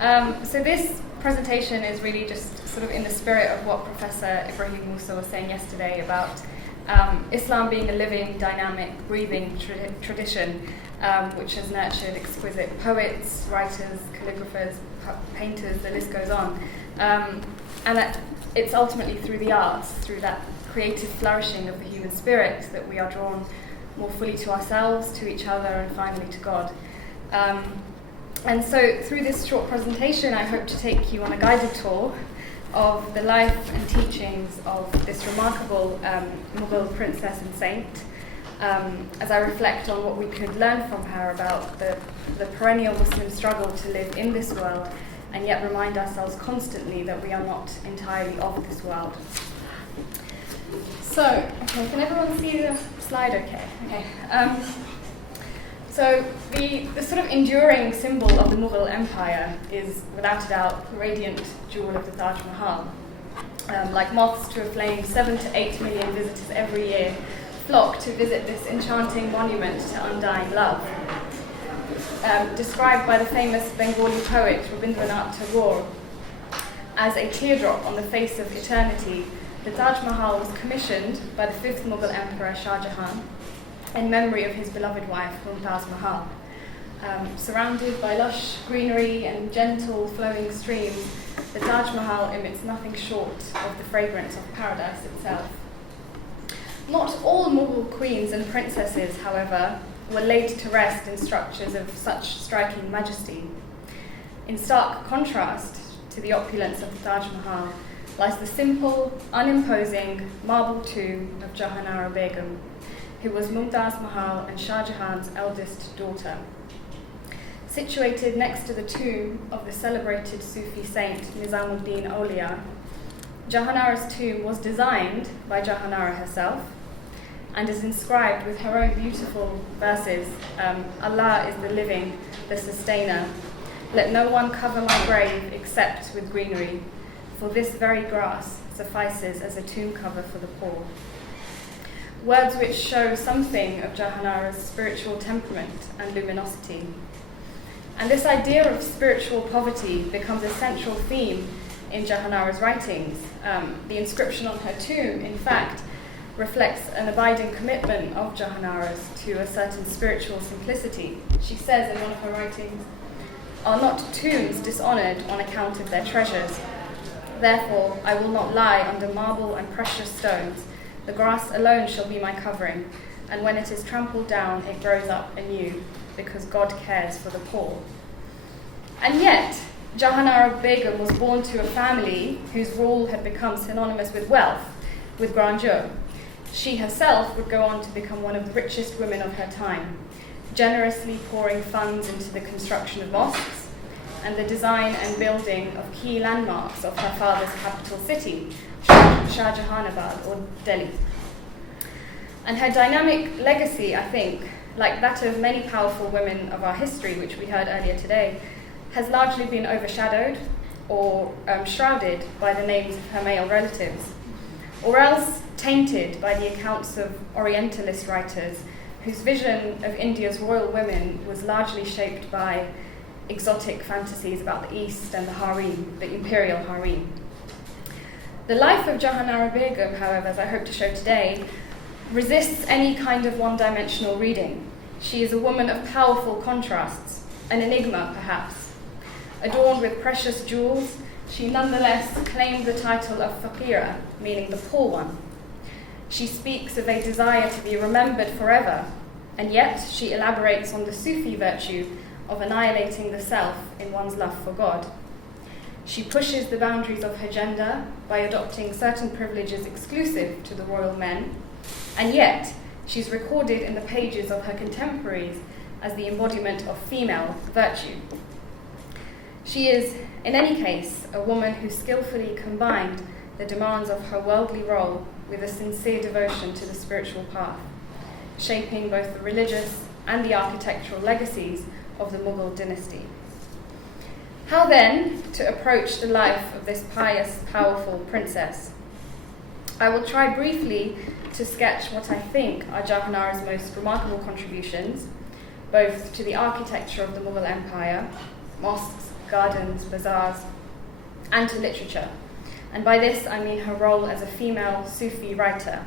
So this presentation is really just sort of in the spirit of what Professor Ibrahim Musa was saying yesterday about Islam being a living, dynamic, breathing tradition which has nurtured exquisite poets, writers, calligraphers, painters, the list goes on. And that it's ultimately through the arts, through that creative flourishing of the human spirit, that we are drawn more fully to ourselves, to each other, and finally to God. And so through this short presentation, I hope to take you on a guided tour of the life and teachings of this remarkable Mughal princess and saint, as I reflect on what we could learn from her about the perennial Muslim struggle to live in this world and yet remind ourselves constantly that we are not entirely of this world. So, okay, can everyone see the slide okay? Okay. So the sort of enduring symbol of the Mughal Empire is, without a doubt, the radiant jewel of the Taj Mahal. Like moths to a flame, 7 to 8 million visitors every year flock to visit this enchanting monument to undying love. Described by the famous Bengali poet Rabindranath Tagore as a teardrop on the face of eternity, the Taj Mahal was commissioned by the 5th Mughal Emperor Shah Jahan in memory of his beloved wife Mumtaz Mahal. Surrounded by lush greenery and gentle flowing streams, the Taj Mahal emits nothing short of the fragrance of paradise itself. Not all Mughal queens and princesses, however, were laid to rest in structures of such striking majesty. In stark contrast to the opulence of the Taj Mahal lies the simple, unimposing marble tomb of Jahanara Begum, who was Mumtaz Mahal and Shah Jahan's eldest daughter. Situated next to the tomb of the celebrated Sufi saint Nizamuddin Awliya, Jahanara's tomb was designed by Jahanara herself and is inscribed with her own beautiful verses. Allah is the living, the sustainer. Let no one cover my grave except with greenery, for this very grass suffices as a tomb cover for the poor. Words which show something of Jahanara's spiritual temperament and luminosity. And this idea of spiritual poverty becomes a central theme in Jahanara's writings. The inscription on her tomb, in fact, reflects an abiding commitment of Jahanara's to a certain spiritual simplicity. She says in one of her writings, "Are not tombs dishonoured on account of their treasures? Therefore, I will not lie under marble and precious stones. The grass alone shall be my covering, and when it is trampled down, it grows up anew, because God cares for the poor." And yet, Jahanara Begum was born to a family whose rule had become synonymous with wealth, with grandeur. She herself would go on to become one of the richest women of her time, generously pouring funds into the construction of mosques and the design and building of key landmarks of her father's capital city, Shah Jahanabad, or Delhi. And her dynamic legacy, I think, like that of many powerful women of our history, which we heard earlier today, has largely been overshadowed or shrouded by the names of her male relatives, or else tainted by the accounts of Orientalist writers whose vision of India's royal women was largely shaped by exotic fantasies about the East and the harem, the imperial harem. The life of Jahanara Begum, however, as I hope to show today, resists any kind of one-dimensional reading. She is a woman of powerful contrasts, an enigma perhaps. Adorned with precious jewels, she nonetheless claimed the title of Faqira, meaning the poor one. She speaks of a desire to be remembered forever, and yet she elaborates on the Sufi virtue of annihilating the self in one's love for God. She pushes the boundaries of her gender by adopting certain privileges exclusive to the royal men, and yet she's recorded in the pages of her contemporaries as the embodiment of female virtue. She is, in any case, a woman who skillfully combined the demands of her worldly role with a sincere devotion to the spiritual path, shaping both the religious and the architectural legacies of the Mughal dynasty. How then to approach the life of this pious, powerful princess? I will try briefly to sketch what I think are Jahanara's most remarkable contributions, both to the architecture of the Mughal Empire, mosques, gardens, bazaars, and to literature. And by this I mean her role as a female Sufi writer,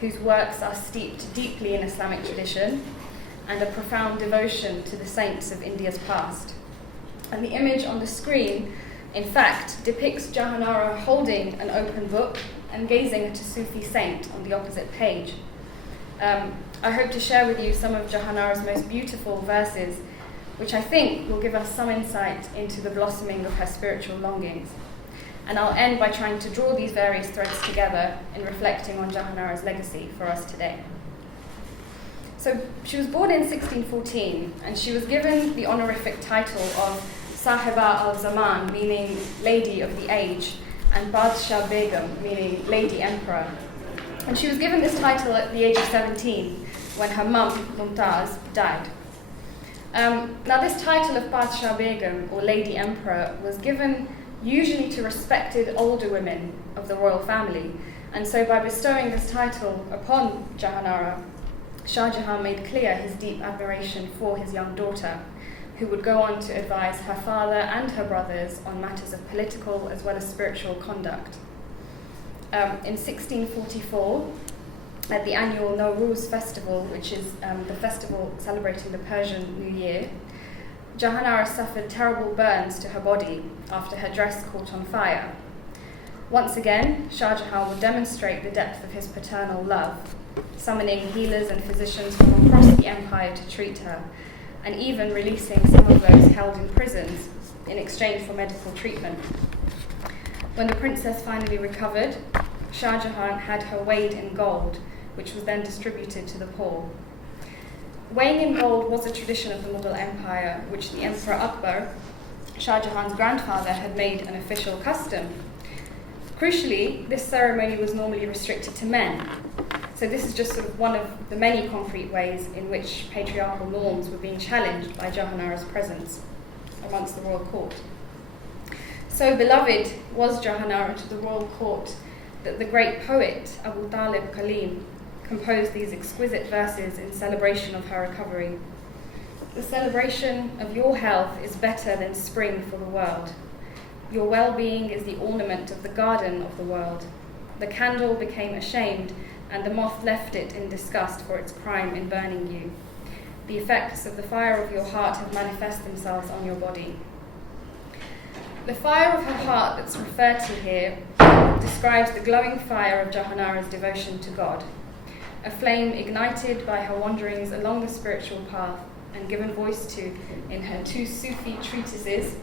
whose works are steeped deeply in Islamic tradition and a profound devotion to the saints of India's past. And the image on the screen, in fact, depicts Jahanara holding an open book and gazing at a Sufi saint on the opposite page. I hope to share with you some of Jahanara's most beautiful verses, which I think will give us some insight into the blossoming of her spiritual longings. And I'll end by trying to draw these various threads together in reflecting on Jahanara's legacy for us today. So she was born in 1614, and she was given the honorific title of Sahiba al-Zaman, meaning Lady of the Age, and Shah Begum, meaning Lady Emperor. And she was given this title at the age of 17, when her mum, Mumtaz, died. Now this title of Shah Begum, or Lady Emperor, was given usually to respected older women of the royal family, and so by bestowing this title upon Jahanara, Shah Jahan made clear his deep admiration for his young daughter, who would go on to advise her father and her brothers on matters of political as well as spiritual conduct. In 1644, at the annual Nowruz festival, which is the festival celebrating the Persian New Year, Jahanara suffered terrible burns to her body after her dress caught on fire. Once again, Shah Jahan would demonstrate the depth of his paternal love, summoning healers and physicians from across the empire to treat her, and even releasing some of those held in prisons in exchange for medical treatment. When the princess finally recovered, Shah Jahan had her weighed in gold, which was then distributed to the poor. Weighing in gold was a tradition of the Mughal Empire, which the Emperor Akbar, Shah Jahan's grandfather, had made an official custom. Crucially, this ceremony was normally restricted to men. So this is just sort of one of the many concrete ways in which patriarchal norms were being challenged by Jahanara's presence amongst the royal court. So beloved was Jahanara to the royal court that the great poet Abu Talib Khalim composed these exquisite verses in celebration of her recovery. The celebration of your health is better than spring for the world. Your well-being is the ornament of the garden of the world. The candle became ashamed, and the moth left it in disgust for its crime in burning you. The effects of the fire of your heart have manifest themselves on your body. The fire of her heart that's referred to here describes the glowing fire of Jahanara's devotion to God, a flame ignited by her wanderings along the spiritual path and given voice to in her two Sufi treatises,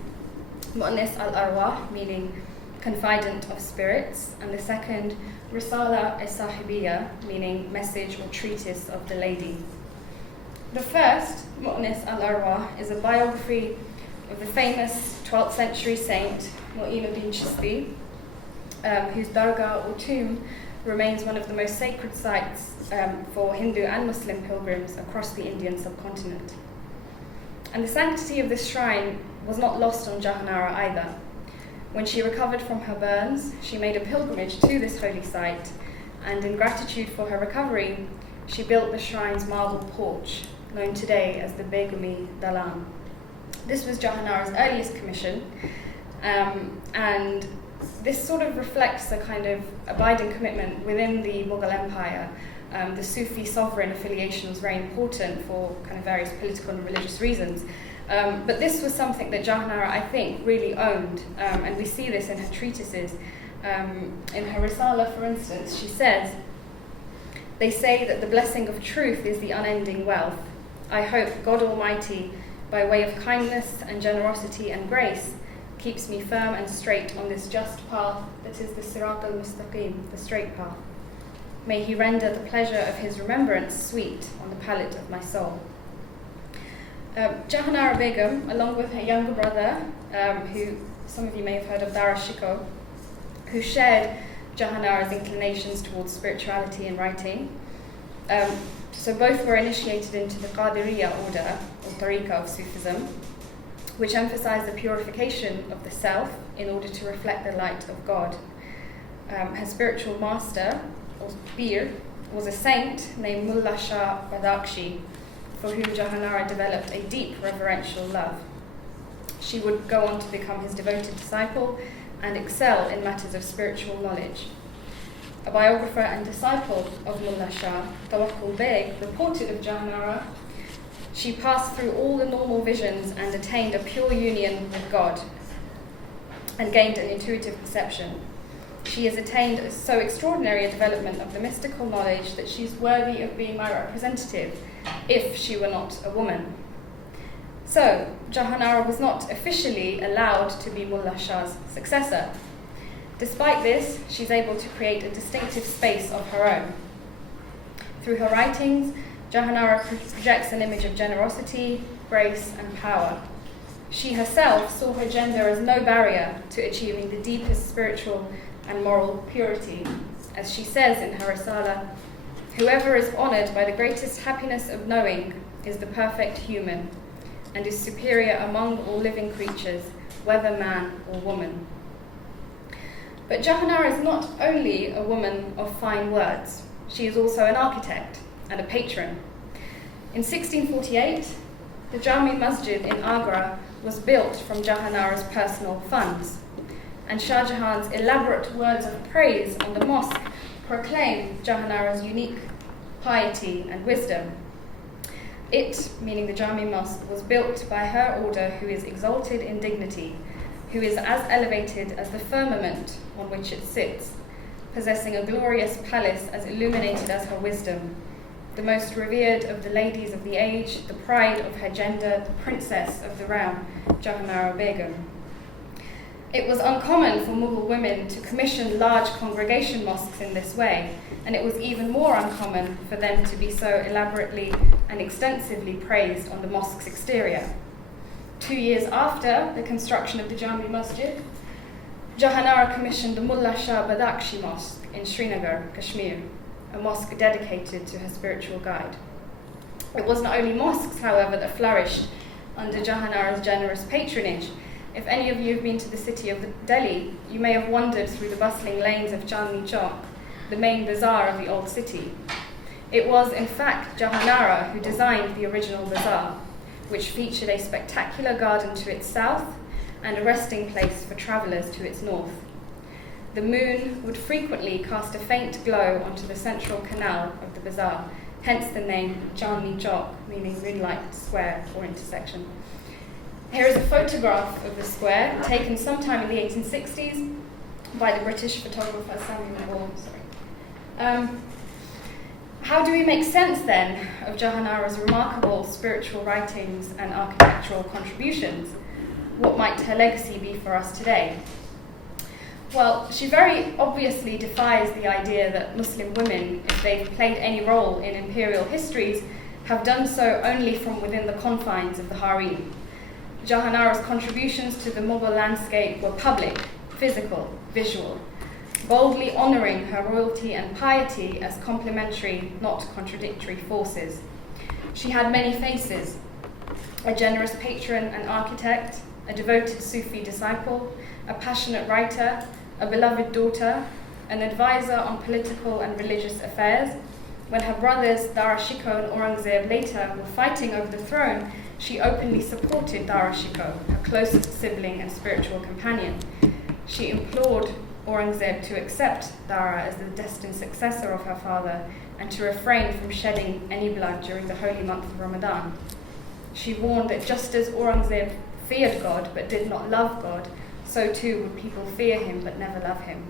Mu'nis al-Arwah, meaning confidant of spirits, and the second, Risala al-Sahibiyya, meaning message or treatise of the lady. The first, Mu'nis al-Arwah, is a biography of the famous 12th century saint Mu'inuddin Chishti, whose dargah or tomb remains one of the most sacred sites for Hindu and Muslim pilgrims across the Indian subcontinent. And the sanctity of this shrine was not lost on Jahanara either. When she recovered from her burns, she made a pilgrimage to this holy site, and in gratitude for her recovery, she built the shrine's marble porch, known today as the Begumi Dalan. This was Jahanara's earliest commission, and this sort of reflects a kind of abiding commitment within the Mughal Empire. The Sufi sovereign affiliation was very important for kind of various political and religious reasons. But this was something that Jahanara, I think, really owned, and we see this in her treatises. In her Risala, for instance, she says, "They say that the blessing of truth is the unending wealth. I hope God Almighty, by way of kindness and generosity and grace, keeps me firm and straight on this just path that is the Sirat al-Mustaqim, the straight path. May He render the pleasure of His remembrance sweet on the palate of my soul." Jahanara Begum, along with her younger brother, who some of you may have heard of, Dara Shikoh, who shared Jahanara's inclinations towards spirituality and writing. So both were initiated into the Qadiriyya order, or tariqah of Sufism, which emphasized the purification of the self in order to reflect the light of God. Her spiritual master, or Pir, was a saint named Mullah Shah Badakshi, for whom Jahanara developed a deep reverential love. She would go on to become his devoted disciple and excel in matters of spiritual knowledge. A biographer and disciple of Mullah Shah, Tawakkul Beg, reported of Jahanara, she passed through all the normal visions and attained a pure union with God and gained an intuitive perception. She has attained so extraordinary a development of the mystical knowledge that she's worthy of being my representative if she were not a woman. So, Jahanara was not officially allowed to be Mullah Shah's successor. Despite this, she's able to create a distinctive space of her own. Through her writings, Jahanara projects an image of generosity, grace, and power. She herself saw her gender as no barrier to achieving the deepest spiritual and moral purity. As she says in her Risala, "Whoever is honoured by the greatest happiness of knowing is the perfect human, and is superior among all living creatures, whether man or woman." But Jahanara is not only a woman of fine words, she is also an architect and a patron. In 1648, the Jami Masjid in Agra was built from Jahanara's personal funds, and Shah Jahan's elaborate words of praise on the mosque proclaim Jahanara's unique piety and wisdom. It, meaning the Jami Mosque, was built by her order who is exalted in dignity, who is as elevated as the firmament on which it sits, possessing a glorious palace as illuminated as her wisdom, the most revered of the ladies of the age, the pride of her gender, the princess of the realm, Jahanara Begum. It was uncommon for Mughal women to commission large congregation mosques in this way, and it was even more uncommon for them to be so elaborately and extensively praised on the mosque's exterior. 2 years after the construction of the Jami Masjid, Jahanara commissioned the Mullah Shah Badakshi Mosque in Srinagar, Kashmir, a mosque dedicated to her spiritual guide. It was not only mosques, however, that flourished under Jahanara's generous patronage. If any of you have been to the city of Delhi, you may have wandered through the bustling lanes of Chandni Chowk, the main bazaar of the old city. It was, in fact, Jahanara who designed the original bazaar, which featured a spectacular garden to its south and a resting place for travellers to its north. The moon would frequently cast a faint glow onto the central canal of the bazaar, hence the name Chandni Chowk, meaning moonlight square or intersection. Here is a photograph of the square taken sometime in the 1860s by the British photographer Samuel Wall. How do we make sense then of Jahanara's remarkable spiritual writings and architectural contributions? What might her legacy be for us today? Well, she very obviously defies the idea that Muslim women, if they've played any role in imperial histories, have done so only from within the confines of the harem. Jahanara's contributions to the Mughal landscape were public, physical, visual, boldly honouring her royalty and piety as complementary, not contradictory forces. She had many faces: a generous patron and architect, a devoted Sufi disciple, a passionate writer, a beloved daughter, an advisor on political and religious affairs. When her brothers Dara Shikoh and Aurangzeb later were fighting over the throne, she openly supported Dara Shikoh, her closest sibling and spiritual companion. She implored Aurangzeb to accept Dara as the destined successor of her father and to refrain from shedding any blood during the holy month of Ramadan. She warned that just as Aurangzeb feared God but did not love God, so too would people fear him but never love him.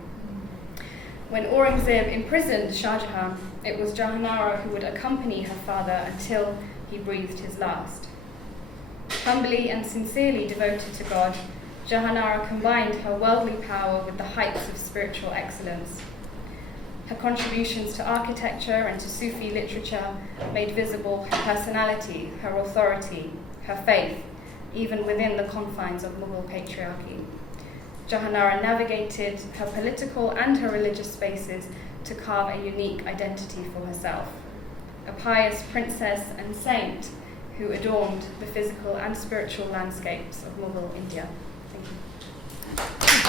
When Aurangzeb imprisoned Shah Jahan, it was Jahanara who would accompany her father until he breathed his last. Humbly and sincerely devoted to God, Jahanara combined her worldly power with the heights of spiritual excellence. Her contributions to architecture and to Sufi literature made visible her personality, her authority, her faith, even within the confines of Mughal patriarchy. Jahanara navigated her political and her religious spaces to carve a unique identity for herself. A pious princess and saint who adorned the physical and spiritual landscapes of Mughal India. Thank you.